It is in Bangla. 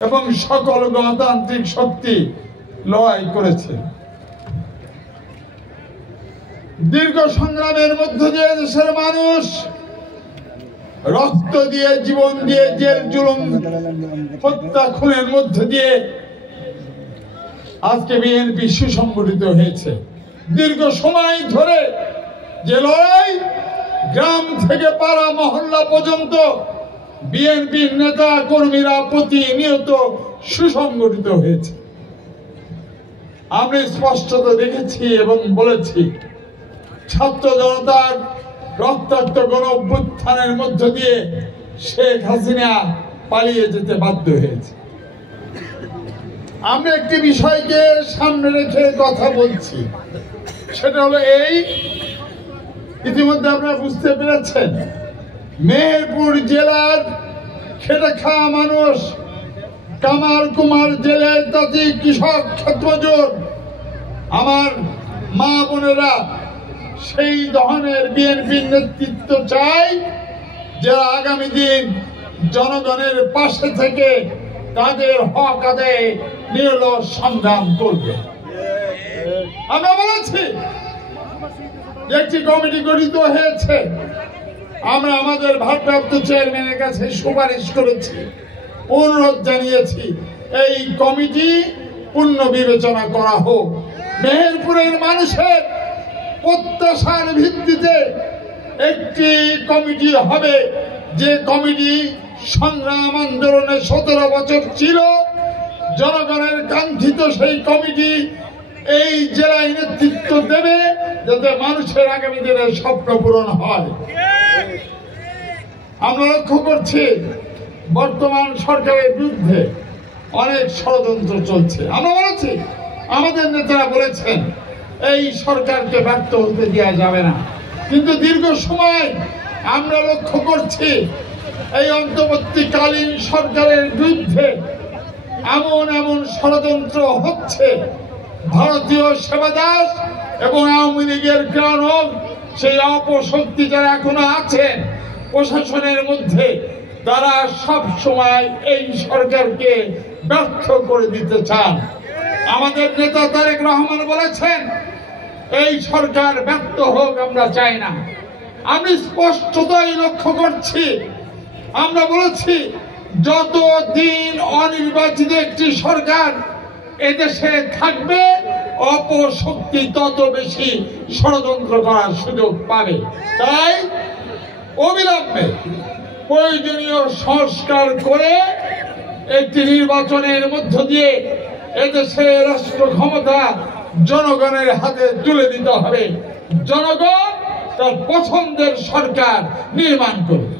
এবং সকল গণতান্ত্রিক শক্তি লড়াই করেছে। দীর্ঘ সংগ্রামের মধ্য দিয়ে দেশের মানুষ রক্ত দিয়ে, জীবন দিয়ে, জেল জুলুম, হত্যা, খুনের মধ্য দিয়ে আজকে বিএনপি সুসংগঠিত হয়েছে। দীর্ঘ সময় ধরে যে লড়াই, গ্রাম থেকে পাড়া মহল্লা পর্যন্ত বিএনপির নেতা কর্মীরা প্রতিনিয়ত সুসংগঠিত হয়েছে। আমরা স্পষ্টত দেখেছি এবং বলেছি, ছাত্র জনতার রক্তাক্ত গণ অভ্যুত্থানের মধ্য দিয়ে শেখ হাসিনা পালিয়ে যেতে বাধ্য হয়েছে। আমরা একটি বিষয়কে সামনে রেখে কথা বলছি, সেটা হলো এই, ইতিমধ্যে আপনারা বুঝতে পেরেছেন, মেহেরপুর জেলার খেটে খাওয়া মানুষ, কামারকুমার জেলায় তাঁতি কৃষক ক্ষেত্রজোট, আমার মা বোনেরা সেই ধরনের বিএনপির নেতৃত্ব চাই, যারা আগামী দিন জনগণের পাশে থেকে তাদের হক আদায়ে নিরলস সংগ্রাম করবে। আমরা বলেছি একটি কমিটি গঠিত হয়েছে, আমরা আমাদের ভারপ্রাপ্ত চেয়ারম্যানের কাছে সুপারিশ করেছি, অনুরোধ জানিয়েছি এই কমিটি পুনর্বিবেচনা করা হোক। মেহেরপুরের মানুষের প্রত্যাশার ভিত্তিতে একটি কমিটি হবে, যে কমিটি সংগ্রাম আন্দোলনে 17 বছর ছিল। জনগণের কাঙ্ক্ষিত সেই কমিটি এই জেলায় নেতৃত্ব দেবে, যাতে মানুষের আগামী দিনের স্বপ্ন পূরণ হয়। আমরা লক্ষ্য করছি বর্তমান সরকারের বিরুদ্ধে অনেক ষড়যন্ত্র চলছে। আমরা বলেছি, আমাদের নেতারা বলেছেন এই সরকারকে ব্যর্থ হতে দেওয়া যাবে না, কিন্তু দীর্ঘ সময় আমরা লক্ষ্য করছি এই অন্তর্বর্তীকালীন সরকারের বিরুদ্ধে এমন ষড়যন্ত্র হচ্ছে। ভারতীয় সেবাদাস এবং আওয়ামী লীগের কারণ সেই অপশক্তি যারা এখনো আছে প্রশাসনের মধ্যে, তারা সব সময় এই সরকারকে ব্যর্থ করে দিতে চান। আমাদের নেতা তারেক রহমান বলেছেন এই সরকার ব্যর্থ হোক, আমরা চাই না। আমি স্পষ্টতই লক্ষ্য করছি, আমরা বলেছি যতদিন অনির্বাচিত একটি সরকার এদেশে থাকবে, অপশক্তি তত বেশি ষড়যন্ত্র করার সুযোগ পাবে। তাই অবিলম্বে প্রয়োজনীয় সংস্কার করে একটি নির্বাচনের মধ্য দিয়ে এদেশের রাষ্ট্র ক্ষমতা জনগণের হাতে তুলে দিতে হবে। জনগণ তার পছন্দের সরকার নির্মাণ করবে।